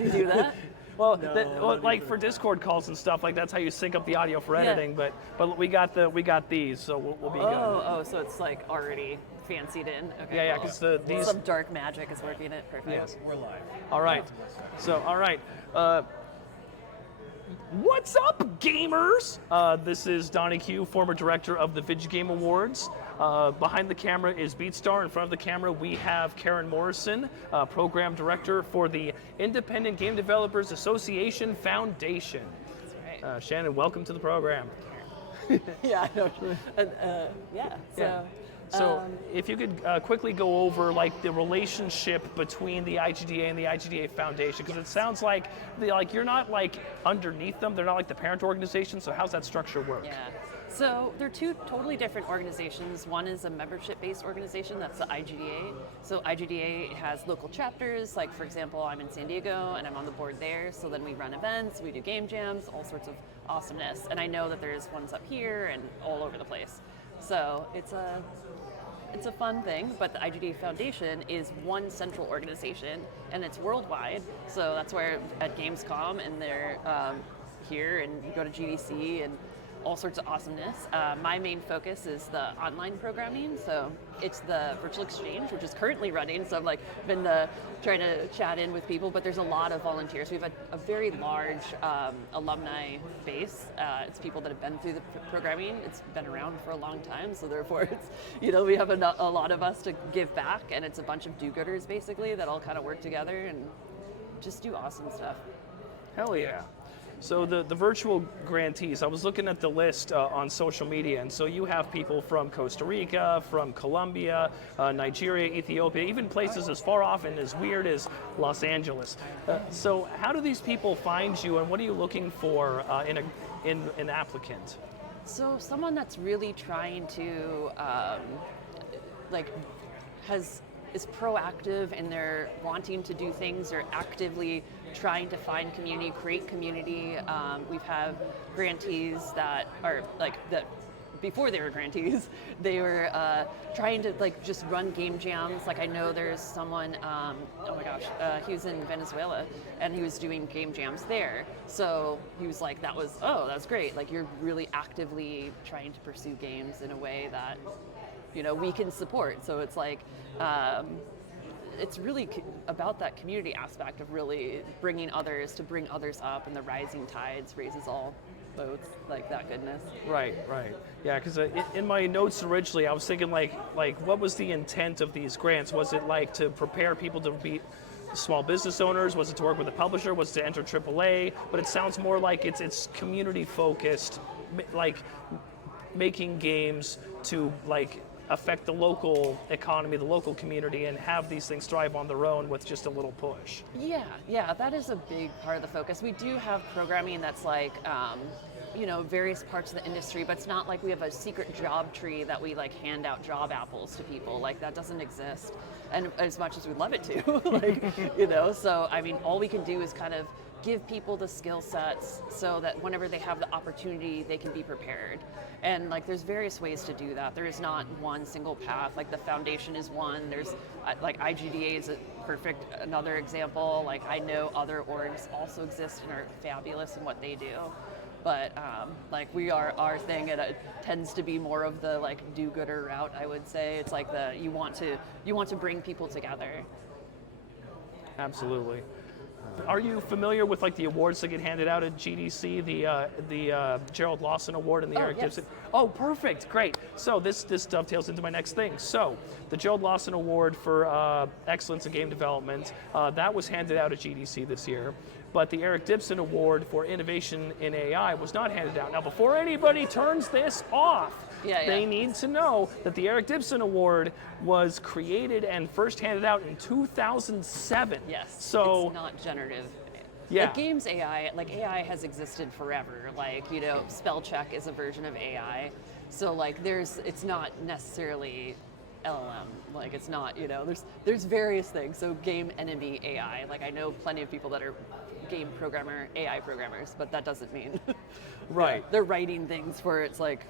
Do you do that? Well, No, like for Discord calls and stuff, like that's how you sync up the audio for Yeah. editing. But we got these, so we'll be good. Oh, so it's like already fancied in. Okay, Yeah, cool. because these. Some dark magic is working it. Perfect. Yes. We're live. All right. So all right. What's up, gamers? This is Donny Q, former director of the Vidya Game Awards. Behind the camera is Beatstar. In front of the camera, we have Karen Morrison, program director for the Independent Game Developers Association Foundation. That's right. Shannon, welcome to the program. Yeah, I know. Yeah. So. Yeah. So if you could quickly go over like the relationship between the IGDA and the IGDA Foundation, because it sounds like you're not like underneath them, they're not like the parent organization, so how's that structure work? Yeah. So they're two totally different organizations. One is a membership-based organization, that's the IGDA. So IGDA has local chapters, like for example, I'm in San Diego and I'm on the board there, so then we run events, we do game jams, all sorts of awesomeness. And I know that there's ones up here and all over the place. So it's a fun thing, but the IGDA Foundation is one central organization, and it's worldwide. So that's where at Gamescom, and they're here, and you go to GDC, and all sorts of awesomeness. My main focus is the online programming, so it's the virtual exchange, which is currently running. So I've like been trying to chat in with people, but there's a lot of volunteers. We have a very large alumni base. It's people that have been through the programming. It's been around for a long time, so therefore it's, we have a lot of us to give back, and it's a bunch of do-gooders basically that all kind of work together and just do awesome stuff. Hell yeah. So the virtual grantees, I was looking at the list on social media, and so you have people from Costa Rica, from Colombia, Nigeria, Ethiopia, even places as far off and as weird as Los Angeles. So how do these people find you, and what are you looking for in an applicant? So someone that's really trying to, is proactive, and they're wanting to do things, they're actively trying to find community, create community. We've had grantees that are that before they were grantees, they were trying to just run game jams. Like I know there's someone, oh my gosh, he was in Venezuela and he was doing game jams there. So he was like, that's great. Like you're really actively trying to pursue games in a way that we can support. So it's like, it's really about that community aspect of really bringing others to bring others up, and the rising tides raises all boats, like that goodness. Right. Yeah, because in my notes originally, I was thinking like what was the intent of these grants? Was it like to prepare people to be small business owners? Was it to work with a publisher? Was it to enter AAA? But it sounds more like it's community focused, like making games to affect the local economy, the local community, and have these things thrive on their own with just a little push. Yeah, that is a big part of the focus. We do have programming that's various parts of the industry, but it's not like we have a secret job tree that we hand out job apples to people. Like that doesn't exist, and as much as we'd love it to, So I mean, all we can do is kind of give people the skill sets so that whenever they have the opportunity, they can be prepared. And there's various ways to do that. There is not one single path. Like the foundation is one. There's IGDA is another example. I know other orgs also exist and are fabulous in what they do. But we are our thing, and it tends to be more of the do-gooder route, I would say. It's like you want to bring people together. Absolutely. Are you familiar with the awards that get handed out at GDC, the Gerald Lawson Award and the Eric yes. Gibson? Oh, perfect, great. So this dovetails into my next thing. So the Gerald Lawson Award for Excellence in Game Development, that was handed out at GDC this year. But the Eric Gibson Award for Innovation in AI was not handed out. Now, before anybody turns this off, they need to know that the Eric Gibson Award was created and first handed out in 2007. Yes, so it's not generative. Yeah. Games AI, AI has existed forever. Spell check is a version of AI. So it's not necessarily LLM. Like it's not, there's various things. So game enemy AI. Like I know plenty of people that are game programmer, AI programmers, but that doesn't mean Right. they're writing things for it's like,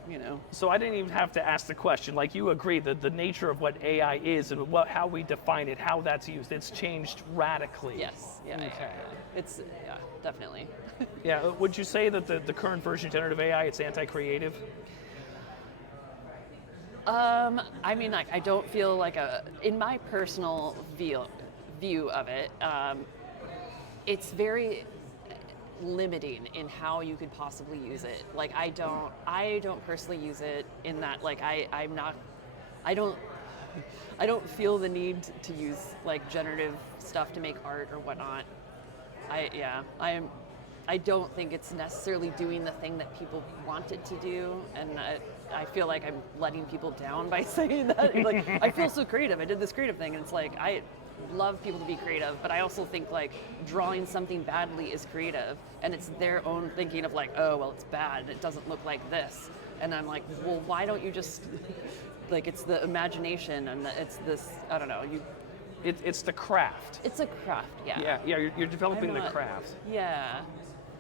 So I didn't even have to ask the question. Like you agree that the nature of what AI is and how we define it, how that's used, it's changed radically. Yes. Yeah. Okay. It's definitely. Yeah. Would you say that the current version of generative AI, it's anti-creative? I mean, like, I don't feel like in my personal view of it, it's very limiting in how you could possibly use it. Like, I don't personally use it in that, like, I don't feel the need to use like generative stuff to make art or whatnot. I don't think it's necessarily doing the thing that people want it to do, and I feel like I'm letting people down by saying that. Like, I feel so creative. I did this creative thing, and it's like I love people to be creative, but I also think like drawing something badly is creative, and it's their own thinking of like, oh well, it's bad. It doesn't look like this, and I'm like, well, why don't you just like it's the imagination and it's this. I don't know. It's the craft. It's a craft. Yeah. Yeah. You're developing the craft. Yeah.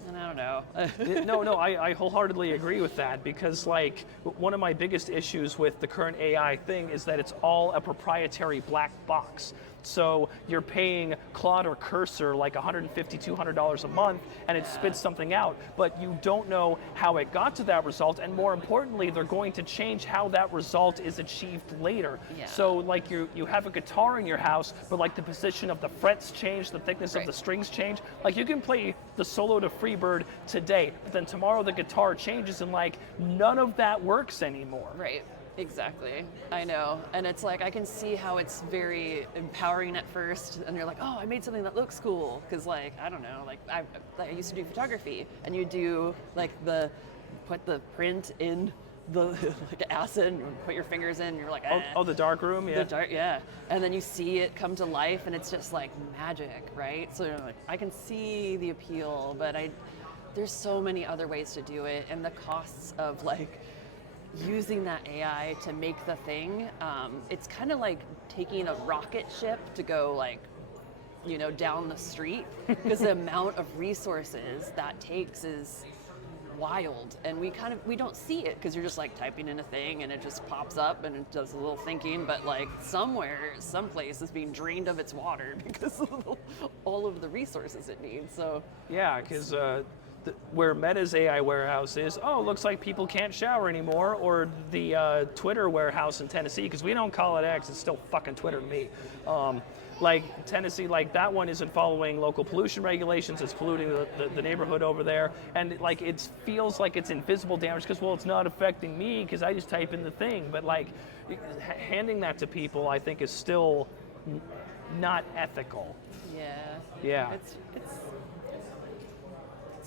And I don't know. No, I wholeheartedly agree with that because like one of my biggest issues with the current AI thing is that it's all a proprietary black box. So you're paying Claude or Cursor like $150, $200 a month, and it spits something out, but you don't know how it got to that result, and more importantly, they're going to change how that result is achieved later. Yeah. So like you have a guitar in your house, but like the position of the frets change, the thickness of the strings change. Like you can play the solo to Freebird today, but then tomorrow the guitar changes, and like none of that works anymore. Right. Exactly. I know. And it's like, I can see how it's very empowering at first. And you're like, oh, I made something that looks cool. Because like, I don't know, like I used to do photography. And you do like put the print in the like acid and put your fingers in. And you're like, Oh, the dark room? Yeah. Yeah. And then you see it come to life and it's just like magic, right? So you're like, I can see the appeal, but there's so many other ways to do it. And the costs of like, using that AI to make the thing, it's kind of like taking a rocket ship to go like, down the street because the amount of resources that takes is wild, and we don't see it because you're just like typing in a thing and it just pops up and it does a little thinking, but like someplace is being drained of its water because of all of the resources it needs. So yeah, because where Meta's AI warehouse is, looks like people can't shower anymore, or the Twitter warehouse in Tennessee, because we don't call it X, it's still fucking Twitter to me. Like Tennessee, like that one isn't following local pollution regulations, it's polluting the neighborhood over there, and like it feels like it's invisible damage because, well, it's not affecting me because I just type in the thing, but like handing that to people I think is still not ethical. Yeah. It's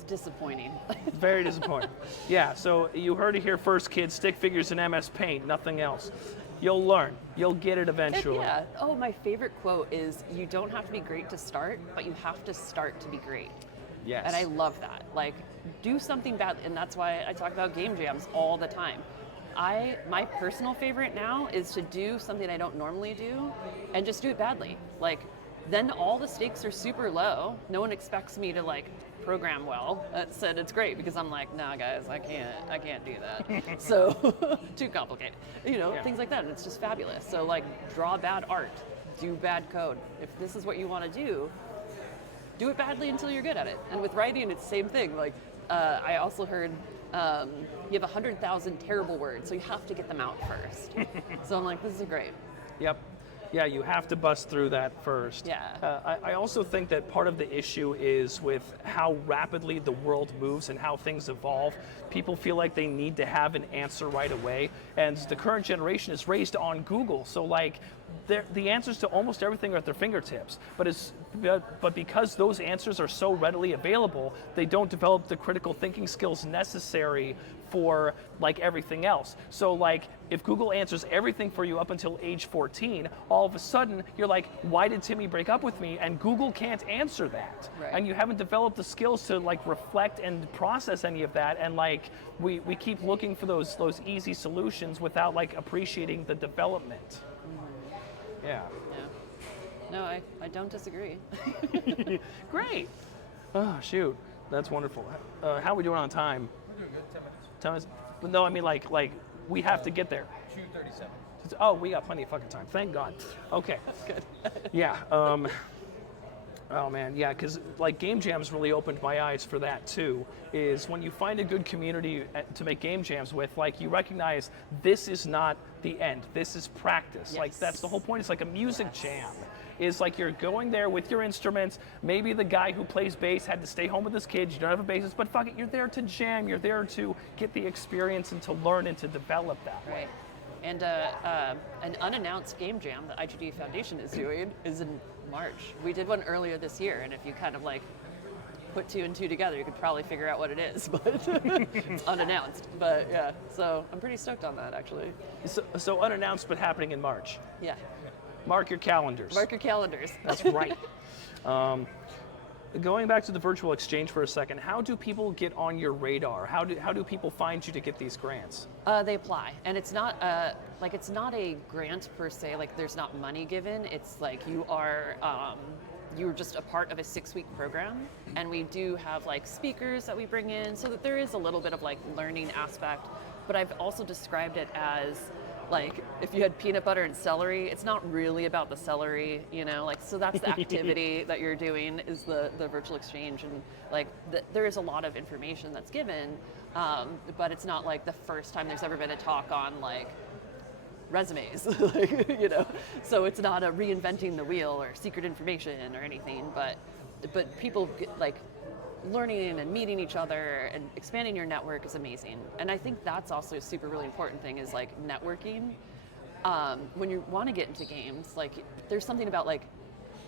disappointing. Very disappointing. Yeah, so you heard it here first, kids. Stick figures in MS Paint, nothing else. You'll learn. You'll get it eventually. Yeah. Oh, my favorite quote is, you don't have to be great to start, but you have to start to be great. Yes. And I love that. Like, do something bad, and that's why I talk about game jams all the time. My personal favorite now is to do something I don't normally do and just do it badly. Like, then all the stakes are super low. No one expects me to like program well. That said, it's great because I'm like, nah, guys, I can't do that. So too complicated, things like that. And it's just fabulous. So like, draw bad art, do bad code. If this is what you want to do it badly until you're good at it. And with writing, it's the same thing. Like, I also heard you have 100,000 terrible words, so you have to get them out first. So I'm like, this is great. Yep. Yeah, you have to bust through that first. Yeah. I also think that part of the issue is with how rapidly the world moves and how things evolve. People feel like they need to have an answer right away, and the current generation is raised on Google, so like the answers to almost everything are at their fingertips. But because those answers are so readily available, they don't develop the critical thinking skills necessary for like everything else. So like if Google answers everything for you up until age 14, all of a sudden you're like, why did Timmy break up with me? And Google can't answer that. Right. And you haven't developed the skills to like reflect and process any of that. And like we keep looking for those easy solutions without like appreciating the development. Mm-hmm. Yeah. No, I don't disagree. Great. Oh, shoot. That's wonderful. How are we doing on time? We're doing good. 10 minutes. 10 minutes? No, I mean like we have to get there. 2:37. Oh, we got plenty of fucking time. Thank God. Okay. Good. Yeah. Oh man, yeah, because like Game Jams really opened my eyes for that too. Is when you find a good community to make game jams with, like you recognize this is not the end. This is practice. Yes. Like that's the whole point. It's like a music jam. Is like you're going there with your instruments. Maybe the guy who plays bass had to stay home with his kids. You don't have a bassist, but fuck it, you're there to jam. You're there to get the experience and to learn and to develop that way. Right. And an unannounced game jam that IGDA Foundation is doing is in March. We did one earlier this year, and if you kind of like put 2 and 2 together, you could probably figure out what it is, but it's unannounced. But yeah, so I'm pretty stoked on that actually. So unannounced, but happening in March. Yeah. Mark your calendars. Mark your calendars. That's right. Going back to the virtual exchange for a second, how do people get on your radar? How do people find you to get these grants? They apply, and it's not it's not a grant per se. Like there's not money given. It's like you're just a part of a 6-week program, and we do have like speakers that we bring in, so that there is a little bit of like learning aspect. But I've also described it as like if you had peanut butter and celery, it's not really about the celery, you know, like so that's the activity that you're doing is the virtual exchange, and like there is a lot of information that's given, but it's not like the first time there's ever been a talk on like resumes, like, you know, so it's not a reinventing the wheel or secret information or anything, but people get, like learning and meeting each other and expanding your network is amazing. And I think that's also a super really important thing is like networking. When you want to get into games, like there's something about like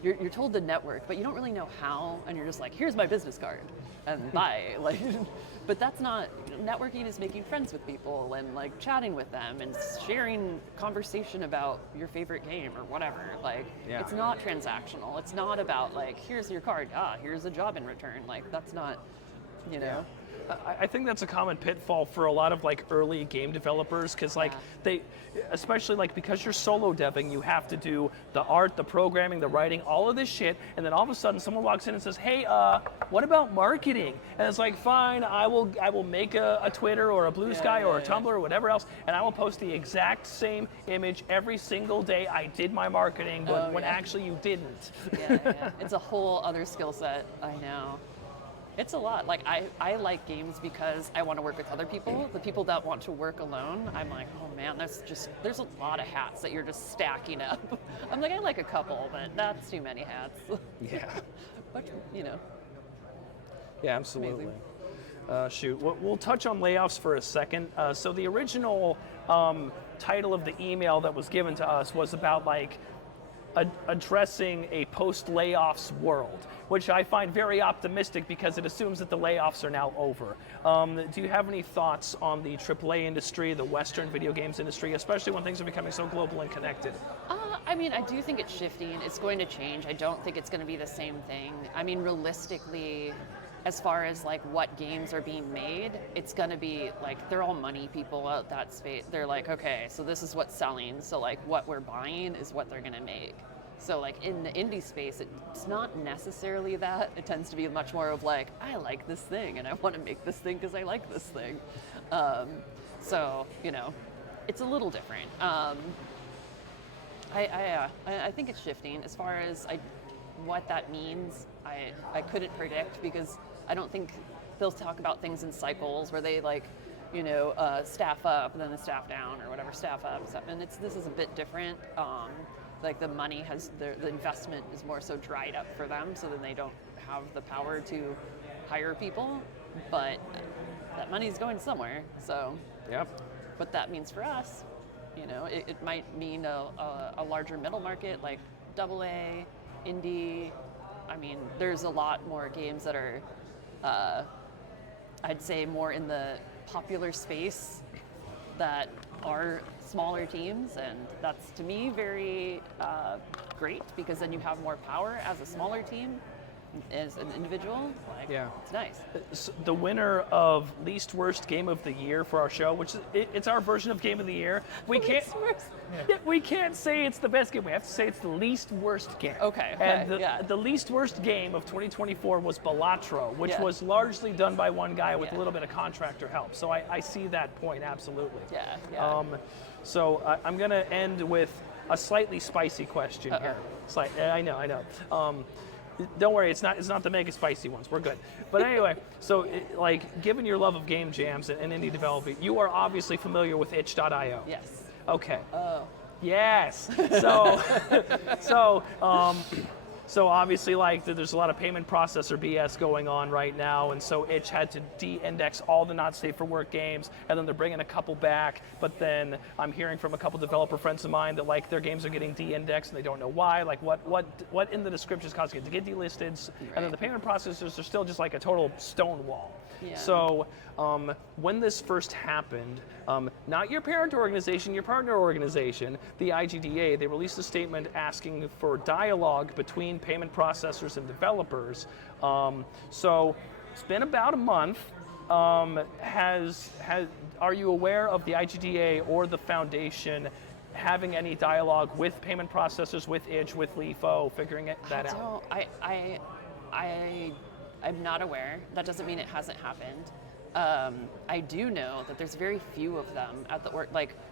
you're told to network, but you don't really know how, and you're just like, here's my business card and bye. Like, but that's not, networking is making friends with people and like chatting with them and sharing conversation about your favorite game or whatever. Like, it's not transactional. It's not about like, here's your card, here's a job in return. Like, that's not, you know. Yeah. I think that's a common pitfall for a lot of like early game developers, because like they, especially like because you're solo deving, you have to do the art, the programming, the writing, all of this shit, and then all of a sudden someone walks in and says, "Hey, what about marketing?" And it's like, fine, I will make a Twitter or a Blue Sky or a Tumblr or whatever else, and I will post the exact same image every single day. I did my marketing, but when actually you didn't. It's a whole other skill set. I know. It's a lot. Like I like games because I want to work with other people. The people that want to work alone, I'm like, oh man, there's a lot of hats that you're just stacking up. I'm like, I like a couple, but that's too many hats. Yeah. But you know. Yeah, absolutely. Shoot, we'll touch on layoffs for a second. So the original title of the email that was given to us was about like addressing a post-layoffs world, which I find very optimistic because it assumes that the layoffs are now over. Do you have any thoughts on the AAA industry, the Western video games industry, especially when things are becoming so global and connected? I mean, I do think it's shifting. It's going to change. I don't think it's going to be the same thing. I mean, realistically, as far as like what games are being made, it's going to be like, they're all money people at that space. They're like, okay, so this is what's selling. So like what we're buying is what they're going to make. So like in the indie space, it's not necessarily that. It tends to be much more of like, I like this thing and I want to make this thing because I like this thing. So, you know, it's a little different. I think it's shifting. As far as what that means, I couldn't predict because I don't think they'll talk about things in cycles where they like, you know, staff up and then the staff down or whatever, staff up. And this is a bit different. Like the money the investment is more so dried up for them, so then they don't have the power to hire people, but that money is going somewhere. So what that means for us, you know, it might mean a larger middle market like AA, indie. I mean, there's a lot more games that are, I'd say, more in the popular space that are smaller teams, and that's to me very great because then you have more power as a smaller team. as an individual, like, Yeah. it's nice. The winner of least worst game of the year for our show, which is it's our version of game of the year. We can't we can't say it's the best game. We have to say it's the least worst game. Okay. And Yeah. the least worst game of 2024 was Balatro, which Yeah. was largely done by one guy with a Yeah. little bit of contractor help. So I see that point absolutely. Yeah. Yeah. So I'm gonna end with a slightly spicy question here. I know. Don't worry, it's not the mega spicy ones. We're good. But anyway, so given your love of game jams and indie development, you are obviously familiar with itch.io. Yes. Okay. Oh. Yes. So obviously, there's a lot of payment processor BS going on right now, and so itch had to de-index all the not safe for work games, and then they're bringing a couple back. But then I'm hearing from a couple developer friends of mine that their games are getting de-indexed and they don't know why. What in the description is causing it to get delisted? And then the payment processors are still just like a total stonewall. Yeah. So when this first happened, not your parent organization, your partner organization, the IGDA, they released a statement asking for dialogue between payment processors and developers. So it's been about a month. Are you aware of the IGDA or the foundation having any dialogue with payment processors, with itch, with LeFo, figuring that out? I'm not aware. That doesn't mean it hasn't happened. I do know that there's very few of them at the org.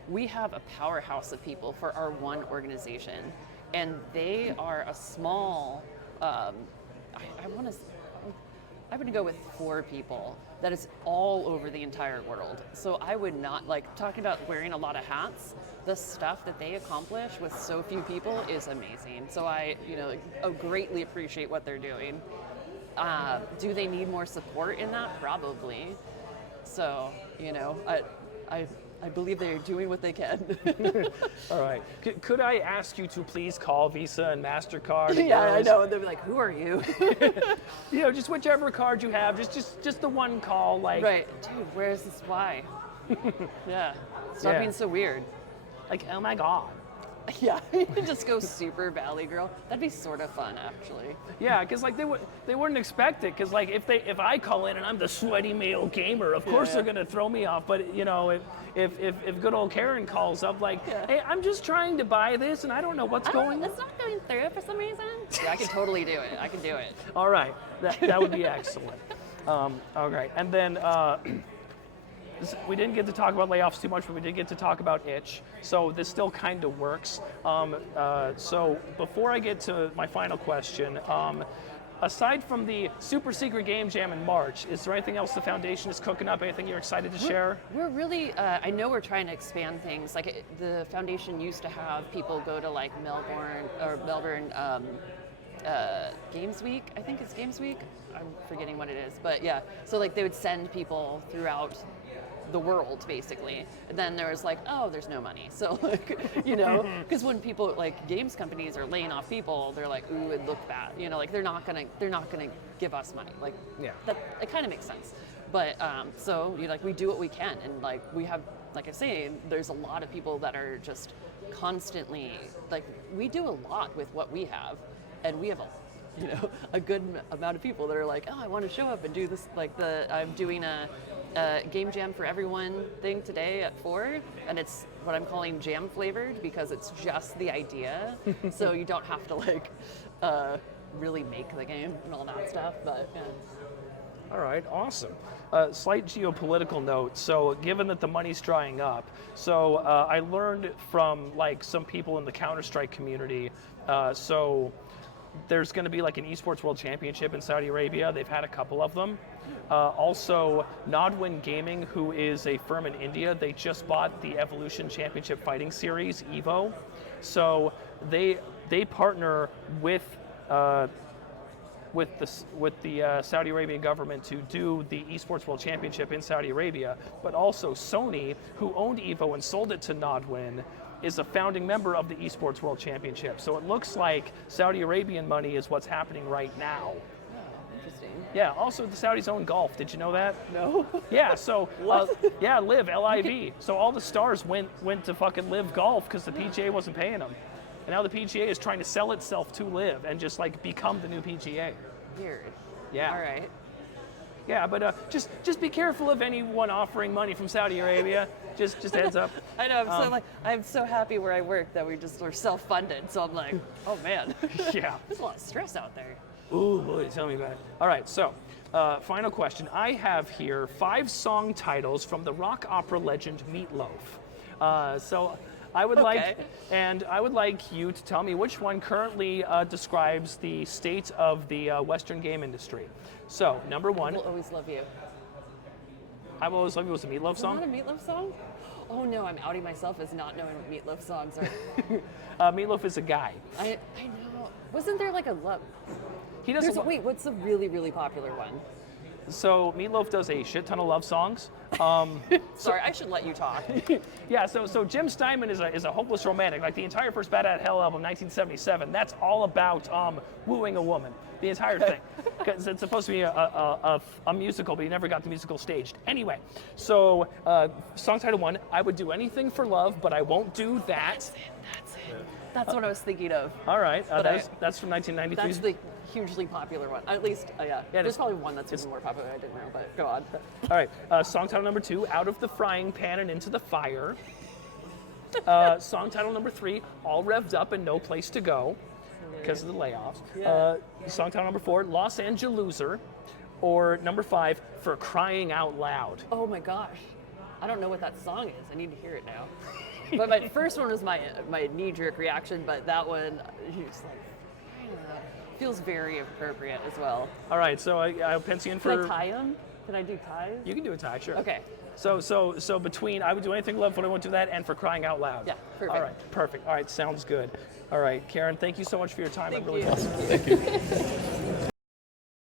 We have a powerhouse of people for our one organization, and they are a small. I'm going to go with 4 people. That is all over the entire world. So I would not talking about wearing a lot of hats. The stuff that they accomplish with so few people is amazing. So I greatly appreciate what they're doing. Do they need more support in that? Probably. So, I believe they're doing what they can. All right. Could I ask you to please call Visa and MasterCard? Yeah, I know. And they'll be like, who are you? Just whichever card you have, just the one call. Right. Dude, where's this why? Yeah. Stop being so weird. Oh my God. Yeah, just go super Valley Girl. That'd be sort of fun, actually. Yeah, because they wouldn't expect it. Because if I call in and I'm the sweaty male gamer, of course they're gonna throw me off. But if good old Karen calls up hey, I'm just trying to buy this and I don't know what's going on. It's not going through for some reason. Yeah, I can totally do it. I can do it. All right, that would be excellent. All right, and then. We didn't get to talk about layoffs too much, but we did get to talk about itch. So this still kind of works. So before I get to my final question, aside from the super secret game jam in March, is there anything else the foundation is cooking up? Anything you're excited to share? We're really, I know we're trying to expand things. The foundation used to have people go to Melbourne Games Week. I think it's Games Week. I'm forgetting what it is, but yeah. So they would send people throughout the world basically, and then there was there's no money, so because when people games companies are laying off people, they're ooh, it look bad, they're not gonna give us money, that it kind of makes sense, but so we do what we can, and we have, I say, there's a lot of people that are just constantly we do a lot with what we have, and we have a good amount of people that are oh, I want to show up and do this. I'm doing a Game Jam for Everyone thing today at 4, and it's what I'm calling jam flavored because it's just the idea, so you don't have to really make the game and all that stuff. But yeah. All right, awesome. Slight geopolitical note. So, given that the money's drying up, so I learned from some people in the Counter-Strike community. So there's going to be an esports world championship in Saudi Arabia. They've had a couple of them. Also, Nodwin Gaming, who is a firm in India, they just bought the Evolution Championship Fighting Series, EVO. So they partner with the Saudi Arabian government to do the Esports World Championship in Saudi Arabia. But also Sony, who owned EVO and sold it to Nodwin, is a founding member of the Esports World Championship. So it looks like Saudi Arabian money is what's happening right now. Interesting. Yeah, also the Saudis own golf. Did you know that? No. Yeah, so, Live, L-I-V. So all the stars went to fucking Live Golf because the PGA wasn't paying them. And now the PGA is trying to sell itself to Live and just become the new PGA. Weird. Yeah. All right. Yeah, but just be careful of anyone offering money from Saudi Arabia. Just heads up. I know. I'm so happy where I work that we're self-funded. So I'm like, oh man. Yeah. There's a lot of stress out there. Ooh, boy, tell me about it. All right, so final question. I have here 5 song titles from the rock opera legend Meatloaf. So I would like you to tell me which one currently describes the state of the Western game industry. So number 1. I will always love you. I Will Always Love You was a Meatloaf song? Is that a Meatloaf song? Oh no, I'm outing myself as not knowing what Meatloaf songs are. Meatloaf is a guy. I know. Wasn't there like a love? He does. Wait, what's the really, really popular one? So Meatloaf does a shit ton of love songs. Sorry, I should let you talk. Yeah, so Jim Steinman is a hopeless romantic. Like the entire first Bad Out of Hell album, 1977, that's all about wooing a woman. The entire thing. Because it's supposed to be a musical, but he never got the musical staged. Anyway, so song title 1, I would do anything for love, but I won't do that. That's it. That's what I was thinking of. All right, that's from 1993. That's the hugely popular one. At least, yeah. There's probably one that's even more popular. I didn't know, but go on. All right, song title number 2, Out of the Frying Pan and Into the Fire. Song title number 3, All Revved Up and No Place to Go, because of the layoffs. Yeah. Song title number 4, Los Angeloser. Or number 5, For Crying Out Loud. Oh my gosh. I don't know what that song is. I need to hear it now. But my first one was my knee-jerk reaction, but that one, just like, feels very appropriate as well. All right, so I'll pencil in for... Can I tie them? Can I do ties? You can do a tie, sure. Okay. So between I would do anything love, but I won't do that, and For Crying Out Loud. Yeah, perfect. All right, perfect. All right, sounds good. All right, Karen, thank you so much for your time. Thank I really you. appreciate it. Thank you.